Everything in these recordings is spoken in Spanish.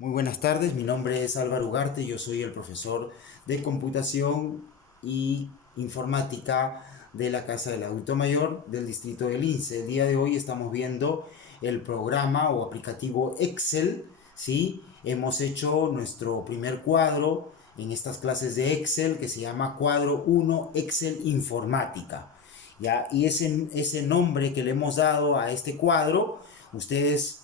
Muy buenas tardes, mi nombre es Álvaro Ugarte, yo soy el profesor de computación y informática de la Casa del Adulto Mayor del distrito del Lince. El día de hoy estamos viendo el programa o aplicativo Excel, ¿sí? Hemos hecho nuestro primer cuadro en estas clases de Excel que se llama cuadro 1 Excel Informática, ¿ya? Y ese nombre que le hemos dado a este cuadro, ustedes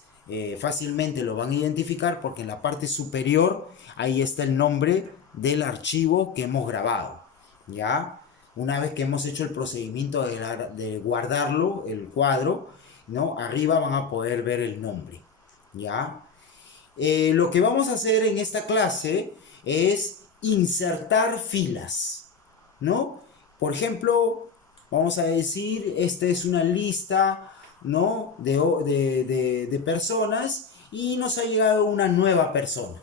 fácilmente lo van a identificar porque en la parte superior ahí está el nombre del archivo que hemos grabado, ¿ya? Una vez que hemos hecho el procedimiento de guardarlo, el cuadro, ¿no? Arriba van a poder ver el nombre, ¿ya? Lo que vamos a hacer en esta clase es insertar filas, ¿no? Por ejemplo, vamos a decir, esta es una lista, ¿no? de personas y nos ha llegado una nueva persona,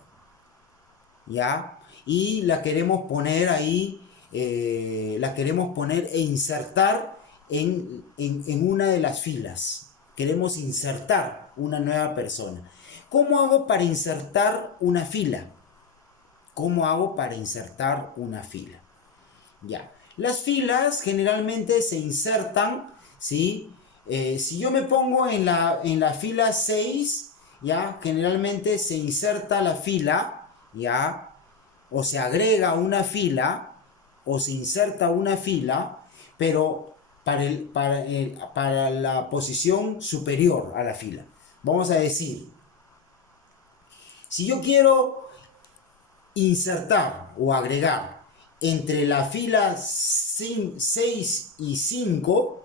¿ya? Y la queremos poner ahí, la queremos poner e insertar en una de las filas. Queremos insertar una nueva persona. ¿Cómo hago para insertar una fila? ¿Cómo hago para insertar una fila? Ya. Las filas generalmente se insertan, ¿sí? Si yo me pongo en la fila 6, ¿ya? Generalmente se inserta la fila, ¿ya? O se agrega una fila, o se inserta una fila, pero para la posición superior a la fila. Vamos a decir, si yo quiero insertar o agregar entre la fila 6 y 5,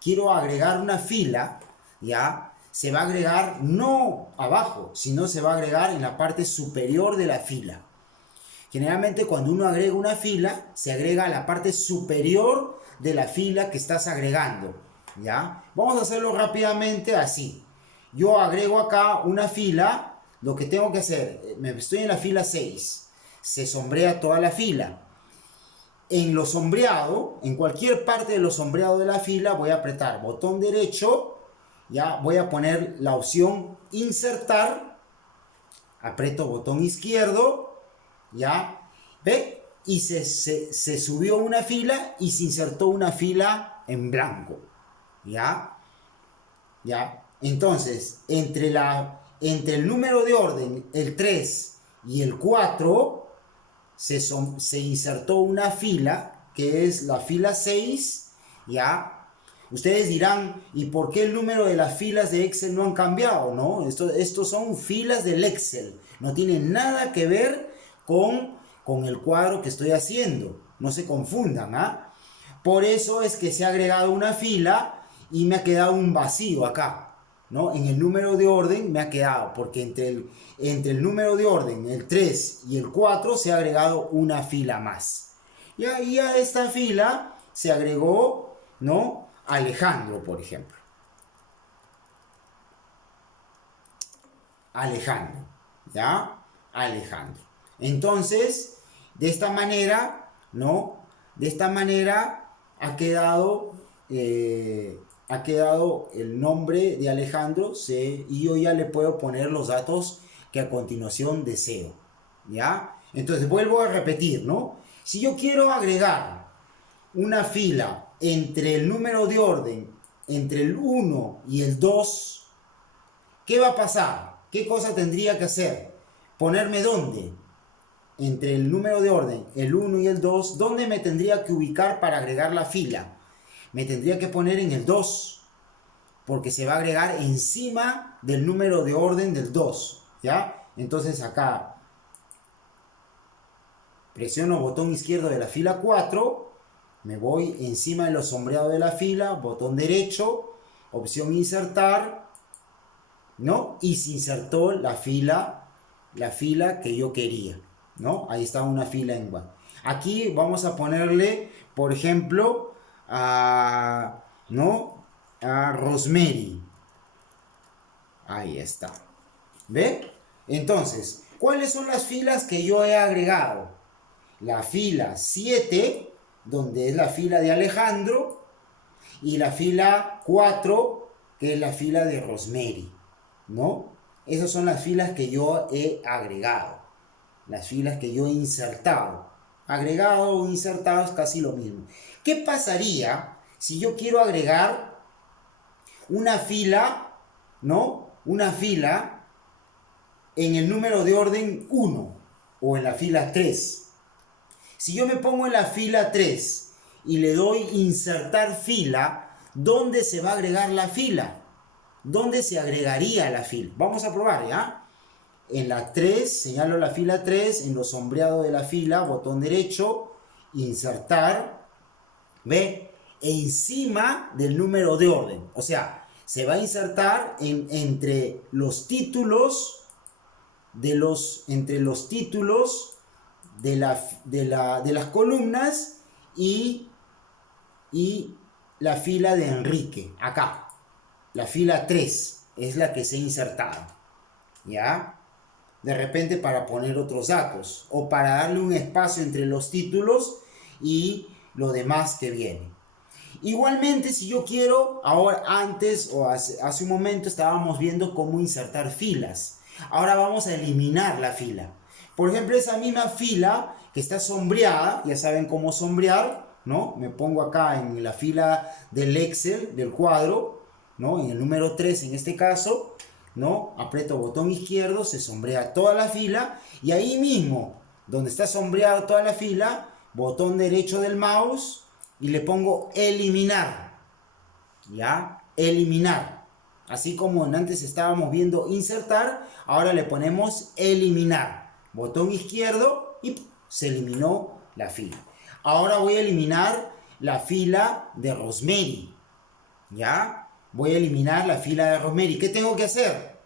quiero agregar una fila, ¿ya? Se va a agregar no abajo, sino se va a agregar en la parte superior de la fila. Generalmente cuando uno agrega una fila, se agrega a la parte superior de la fila que estás agregando, ¿ya? Vamos a hacerlo rápidamente así. Yo agrego acá una fila, lo que tengo que hacer, estoy en la fila 6, se sombrea toda la fila. En lo sombreado, en cualquier parte de lo sombreado de la fila, voy a apretar botón derecho, ya voy a poner la opción insertar, aprieto botón izquierdo, ¿ya? ¿Ve? Y se subió una fila y se insertó una fila en blanco, ¿ya? ¿Ya? Entonces, entre el número de orden, el 3 y el 4, se insertó una fila, que es la fila 6, ¿ya? Ustedes dirán, ¿y por qué el número de las filas de Excel no han cambiado? ¿No? Estos son filas del Excel, no tienen nada que ver con el cuadro que estoy haciendo, no se confundan, ¿ah? Por eso es que se ha agregado una fila y me ha quedado un vacío acá, ¿no? En el número de orden me ha quedado, porque entre el número de orden, el 3 y el 4, se ha agregado una fila más. Y ahí a esta fila se agregó, ¿no? Alejandro, por ejemplo. Alejandro, ¿ya? Alejandro. Entonces, de esta manera, ¿no? De esta manera ha quedado el nombre de Alejandro, y yo ya le puedo poner los datos que a continuación deseo, ¿ya? Entonces, vuelvo a repetir, ¿no? Si yo quiero agregar una fila entre el número de orden, entre el 1 y el 2, ¿qué va a pasar? ¿Qué cosa tendría que hacer? ¿Ponerme dónde? Entre el número de orden, el 1 y el 2, ¿dónde me tendría que ubicar para agregar la fila? Me tendría que poner en el 2, porque se va a agregar encima del número de orden del 2, ¿ya? Entonces acá presiono botón izquierdo de la fila 4, me voy encima de los sombreados de la fila, botón derecho, opción insertar, ¿no? Y se insertó la fila que yo quería, ¿no? Ahí está una fila en igual. Aquí vamos a ponerle, por ejemplo, ¿no? A Rosemary. Ahí está. ¿Ve? Entonces, ¿cuáles son las filas que yo he agregado? La fila 7, donde es la fila de Alejandro, y la fila 4, que es la fila de Rosemary, ¿no? Esas son las filas que yo he agregado, las filas que yo he insertado. Agregado o insertado es casi lo mismo. ¿Qué pasaría si yo quiero agregar una fila, ¿no? Una fila en el número de orden 1 o en la fila 3. Si yo me pongo en la fila 3 y le doy insertar fila, ¿dónde se va a agregar la fila? ¿Dónde se agregaría la fila? Vamos a probar, ¿ya? En la 3, señalo la fila 3, en lo sombreado de la fila, botón derecho, insertar, ¿ve? Encima del número de orden. O sea, se va a insertar entre los títulos entre los títulos de las columnas y la fila de Enrique. Acá, la fila 3 es la que se ha insertado. ¿Ya? De repente para poner otros datos o para darle un espacio entre los títulos y lo demás que viene. Igualmente, si yo quiero, ahora antes o hace un momento estábamos viendo cómo insertar filas. Ahora vamos a eliminar la fila. Por ejemplo, esa misma fila que está sombreada, ya saben cómo sombrear, ¿no? Me pongo acá en la fila del Excel, del cuadro, ¿no? En el número 3 en este caso, ¿no? Aprieto botón izquierdo, se sombrea toda la fila y ahí mismo, donde está sombreada toda la fila, botón derecho del mouse y le pongo eliminar. ¿Ya? Eliminar. Así como antes estábamos viendo insertar, ahora le ponemos eliminar. Botón izquierdo y se eliminó la fila. Ahora voy a eliminar la fila de Rosemary. ¿Ya? Voy a eliminar la fila de Rosemary. ¿Qué tengo que hacer?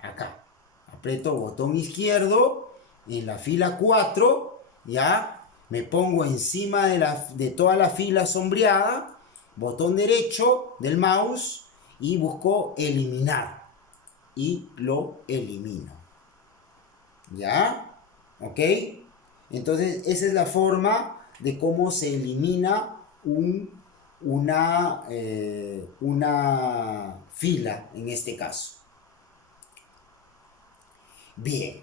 Acá. Aprieto botón izquierdo en la fila 4. ¿Ya? Me pongo encima de toda la fila sombreada. Botón derecho del mouse y busco eliminar. Y lo elimino. ¿Ya? ¿Ok? Entonces esa es la forma de cómo se elimina una fila en este caso. Bien,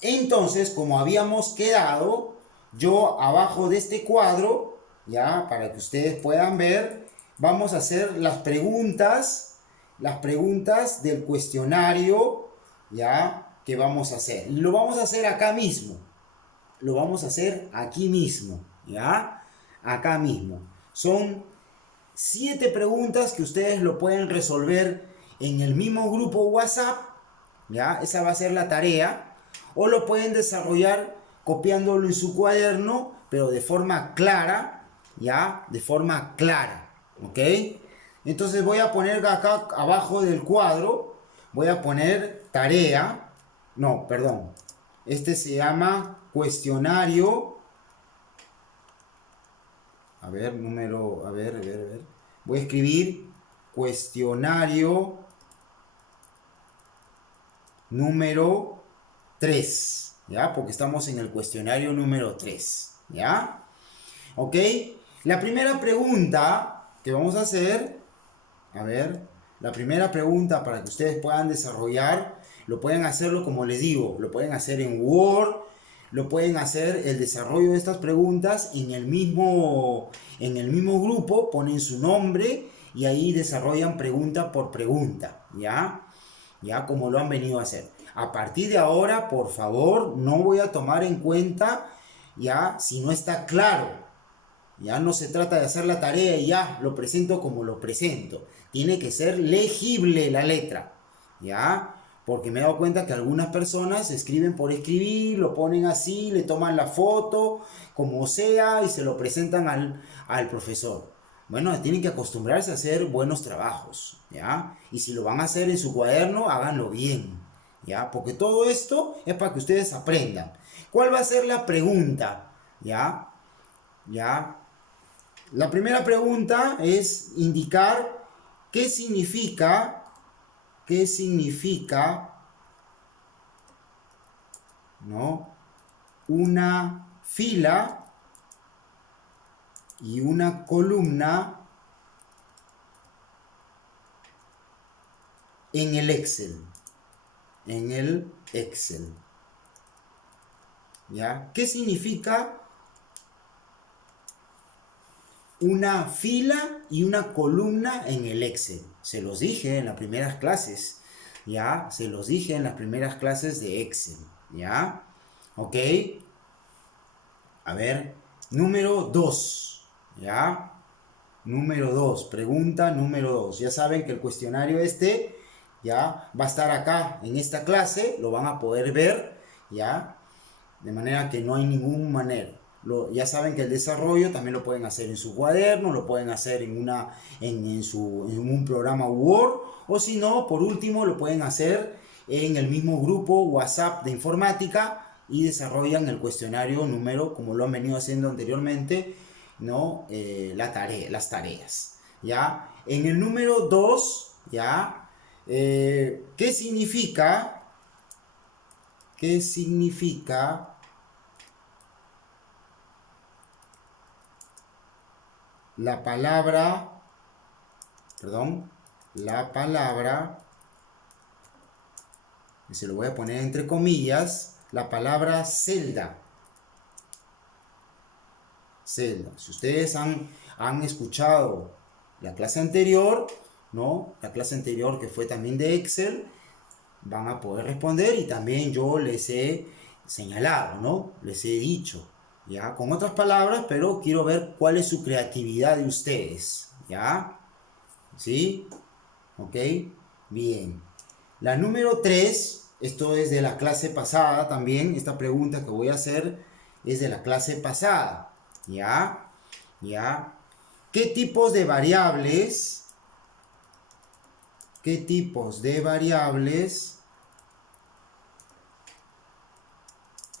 entonces como habíamos quedado, yo abajo de este cuadro, ya para que ustedes puedan ver, vamos a hacer las preguntas del cuestionario, ya que vamos a hacer. Y lo vamos a hacer acá mismo, lo vamos a hacer aquí mismo, ya, acá mismo. Son 7 preguntas que ustedes lo pueden resolver en el mismo grupo WhatsApp, ¿ya? Esa va a ser la tarea. O lo pueden desarrollar copiándolo en su cuaderno, pero de forma clara, ¿ya? De forma clara, ¿ok? Entonces voy a poner acá abajo del cuadro, voy a poner tarea, no, perdón. Este se llama cuestionario. A ver, número, a ver. Voy a escribir cuestionario número 3, ¿ya? Porque estamos en el cuestionario número 3, ¿ya? ¿Ok? La primera pregunta que vamos a hacer, a ver, la primera pregunta para que ustedes puedan desarrollar, lo pueden hacerlo como les digo, lo pueden hacer en Word, lo pueden hacer el desarrollo de estas preguntas en el mismo grupo, ponen su nombre y ahí desarrollan pregunta por pregunta, ¿ya? Ya como lo han venido a hacer. A partir de ahora, por favor, no voy a tomar en cuenta ya si no está claro. Ya no se trata de hacer la tarea y ya lo presento como lo presento. Tiene que ser legible la letra, ¿ya? Porque me he dado cuenta que algunas personas escriben por escribir, lo ponen así, le toman la foto, como sea, y se lo presentan al profesor. Bueno, tienen que acostumbrarse a hacer buenos trabajos, ¿ya? Y si lo van a hacer en su cuaderno, háganlo bien, ¿ya? Porque todo esto es para que ustedes aprendan. ¿Cuál va a ser la pregunta? ¿Ya? ¿Ya? La primera pregunta es indicar qué significa, ¿no? Una fila y una columna en el Excel. en el Excel. ¿Ya? ¿Qué significa una fila y una columna en el Excel? Se los dije en las primeras clases, ¿ya? Se los dije en las primeras clases de Excel, ¿ya? ¿Ok? A ver, número 2, ¿ya? Número 2, pregunta número 2. Ya saben que el cuestionario este ya va a estar acá en esta clase, lo van a poder ver, ¿ya? De manera que no hay ningún manera. Ya saben que el desarrollo también lo pueden hacer en su cuaderno, lo pueden hacer en un programa Word, o si no, por último, lo pueden hacer en el mismo grupo WhatsApp de informática y desarrollan el cuestionario número, como lo han venido haciendo anteriormente, ¿no? Las tareas, ¿ya? En el número 2, ¿ya? ¿Qué significa? ¿Qué significa la palabra, perdón, la palabra, y se lo voy a poner entre comillas, la palabra celda? Celda. Si ustedes han escuchado la clase anterior, ¿no? La clase anterior que fue también de Excel, van a poder responder y también yo les he señalado, ¿no? Les he dicho, ¿ya? Con otras palabras, pero quiero ver cuál es su creatividad de ustedes, ¿ya? ¿Sí? ¿Ok? Bien. La número 3, esto es de la clase pasada también, esta pregunta que voy a hacer es de la clase pasada, ¿ya? ¿Ya? ¿Qué tipos de variables, qué tipos de variables,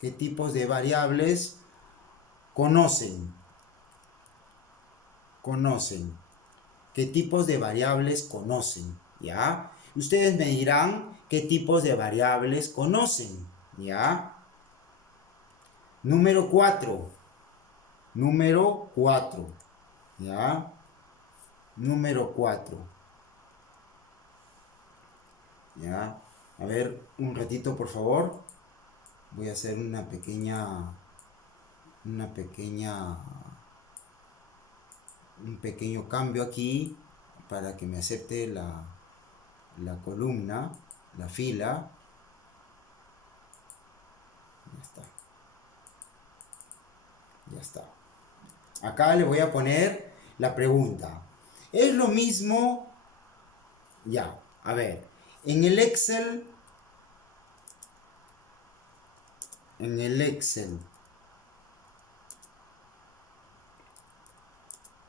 qué tipos de variables conocen? Conocen. ¿Qué tipos de variables conocen? ¿Ya? Ustedes me dirán qué tipos de variables conocen, ¿ya? Número 4. Número 4. ¿Ya? Número 4. ¿Ya? A ver, un ratito, por favor. Voy a hacer un pequeño cambio aquí para que me acepte la columna, la fila. Ya está. Ya está. Acá le voy a poner la pregunta. Es lo mismo, ya, a ver, en el Excel,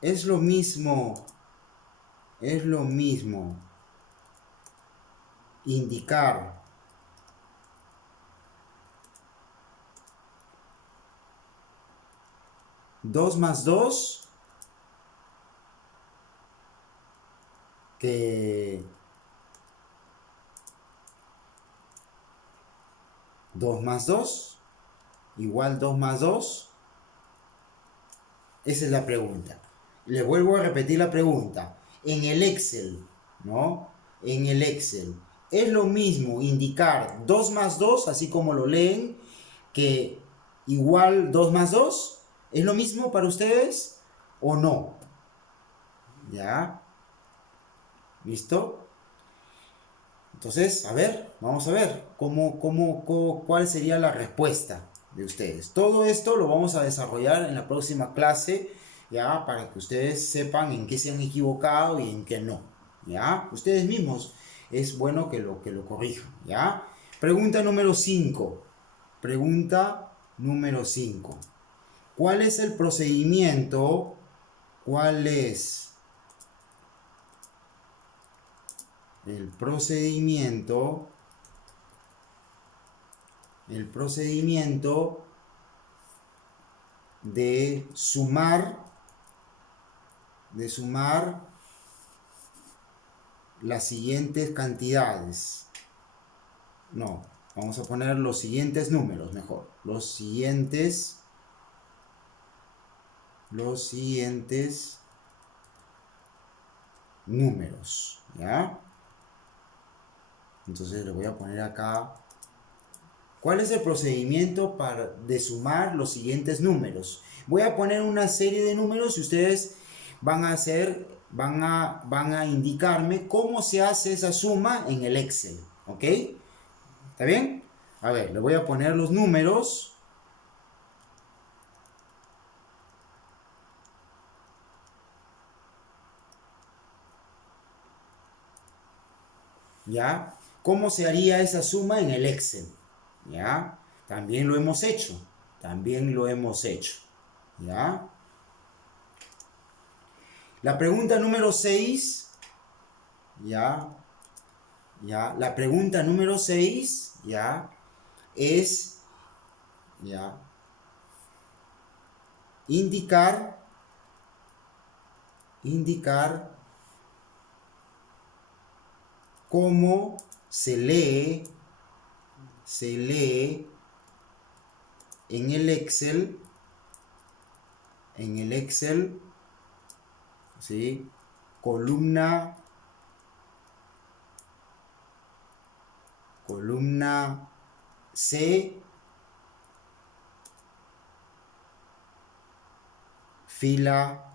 es lo mismo, es lo mismo indicar 2 más 2 que 2 más 2 igual 2 más 2. Esa es la pregunta. Le vuelvo a repetir la pregunta. En el Excel, ¿no? En el Excel, ¿es lo mismo indicar 2 más 2, así como lo leen, que igual 2 más 2? ¿Es lo mismo para ustedes o no? ¿Ya? ¿Listo? Entonces, a ver, vamos a ver cuál sería la respuesta de ustedes. Todo esto lo vamos a desarrollar en la próxima clase, ya, para que ustedes sepan en qué se han equivocado y en qué no, ya. Ustedes mismos es bueno que lo corrijan, ya. Pregunta número 5. Pregunta número 5. ¿Cuál es el procedimiento? ¿Cuál es el procedimiento? El procedimiento de sumar las siguientes cantidades. No, vamos a poner los siguientes números mejor. Los siguientes números, ¿ya? Entonces le voy a poner acá. ¿Cuál es el procedimiento de sumar los siguientes números? Voy a poner una serie de números y ustedes van a indicarme cómo se hace esa suma en el Excel. ¿Ok? ¿Está bien? A ver, le voy a poner los números. ¿Ya? ¿Cómo se haría esa suma en el Excel? ¿Ya? También lo hemos hecho. También lo hemos hecho. ¿Ya? La pregunta número 6. ¿Ya? ¿Ya? La pregunta número 6. ¿Ya? Es, ¿ya? Indicar cómo se lee en el Excel, ¿sí? Columna C, fila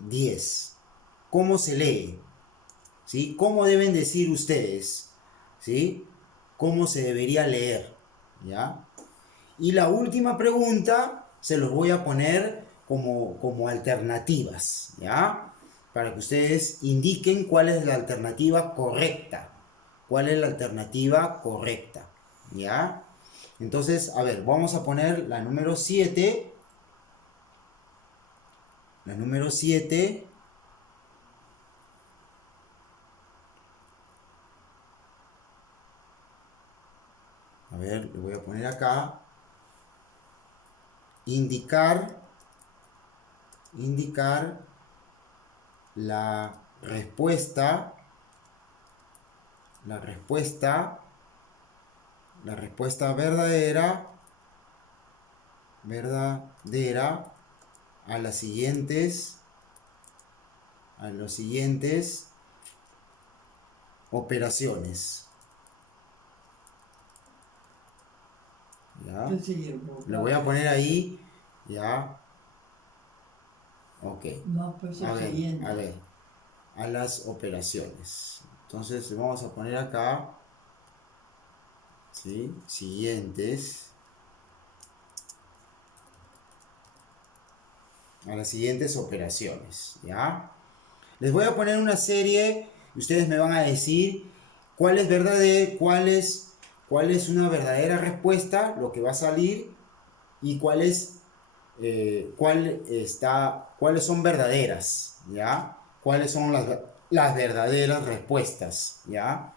10. ¿Cómo se lee? ¿Sí? ¿Cómo deben decir ustedes? ¿Sí? ¿Cómo se debería leer? ¿Ya? Y la última pregunta se los voy a poner como alternativas, ¿ya? Para que ustedes indiquen cuál es la alternativa correcta. ¿Cuál es la alternativa correcta? ¿Ya? Entonces, a ver, vamos a poner la número 7. La número 7. A ver, le voy a poner acá. Indicar la respuesta verdadera a los siguientes operaciones. ¿Ya? Le voy a poner ahí, ya. Ok. No, pues el siguiente. A ver, a las operaciones. Entonces le vamos a poner acá, ¿sí? Siguientes. A las siguientes operaciones, ¿ya? Les voy a poner una serie y ustedes me van a decir cuál es verdadero, cuál es una verdadera respuesta, lo que va a salir, y cuáles son verdaderas, ¿ya? ¿Cuáles son las verdaderas respuestas, ¿ya?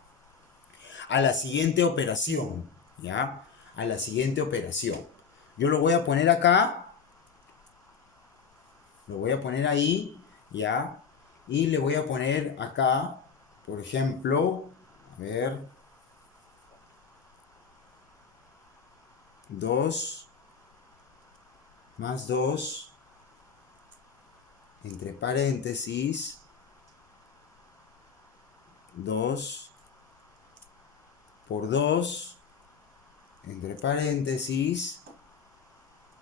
A la siguiente operación, ¿ya? A la siguiente operación. Yo lo voy a poner acá, lo voy a poner ahí, ¿ya? Y le voy a poner acá, por ejemplo, a ver, 2 más 2 entre paréntesis 2 por 2 entre paréntesis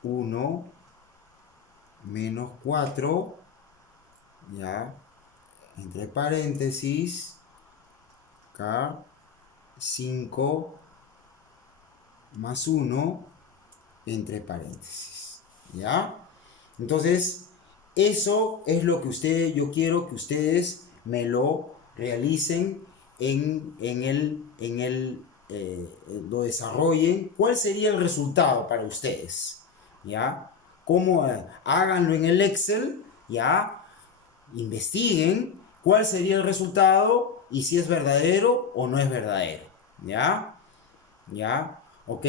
1 menos 4, ya, entre paréntesis acá 5 más 1 entre paréntesis, ¿ya? Entonces, eso es lo que yo quiero que ustedes me lo realicen lo desarrollen. ¿Cuál sería el resultado para ustedes? ¿Ya? Háganlo en el Excel, ¿ya? Investiguen cuál sería el resultado y si es verdadero o no es verdadero, ¿ya? ¿Ya? ¿Ok?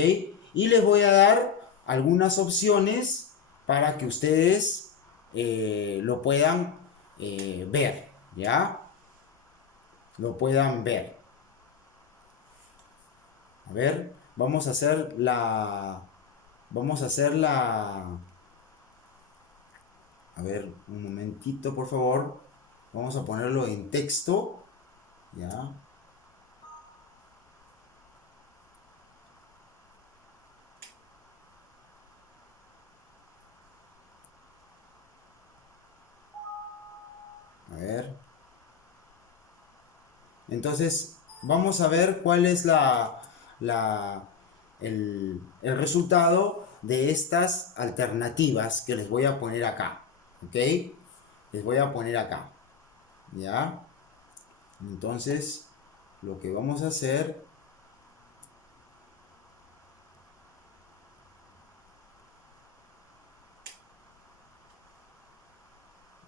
Y les voy a dar algunas opciones para que ustedes lo puedan ver, ¿ya? Lo puedan ver. A ver, vamos a hacer a ver, un momentito, por favor. Vamos a ponerlo en texto. ¿ya? A ver. Entonces, vamos a ver cuál es el resultado de estas alternativas que les voy a poner acá. ¿Ok? Les voy a poner acá. ¿Ya? Entonces, lo que vamos a hacer...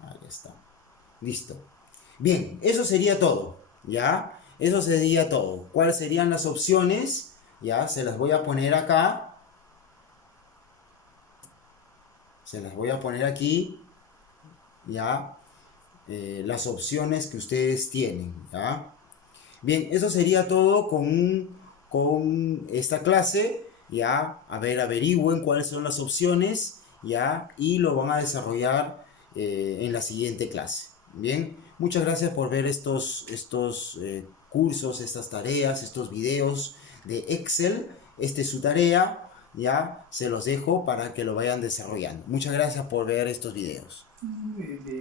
Ahí está. Listo. Bien, eso sería todo, ¿ya? Eso sería todo. ¿Cuáles serían las opciones? Ya, se las voy a poner acá. Se las voy a poner aquí, ¿ya? Las opciones que ustedes tienen, ¿ya? Bien, eso sería todo con esta clase, ¿ya? A ver, averigüen cuáles son las opciones, ¿ya? Y lo van a desarrollar en la siguiente clase. Bien, muchas gracias por ver estos cursos, estas tareas, estos videos de Excel. Esta es su tarea, ¿ya? Se los dejo para que lo vayan desarrollando. Muchas gracias por ver estos videos. Muy bien.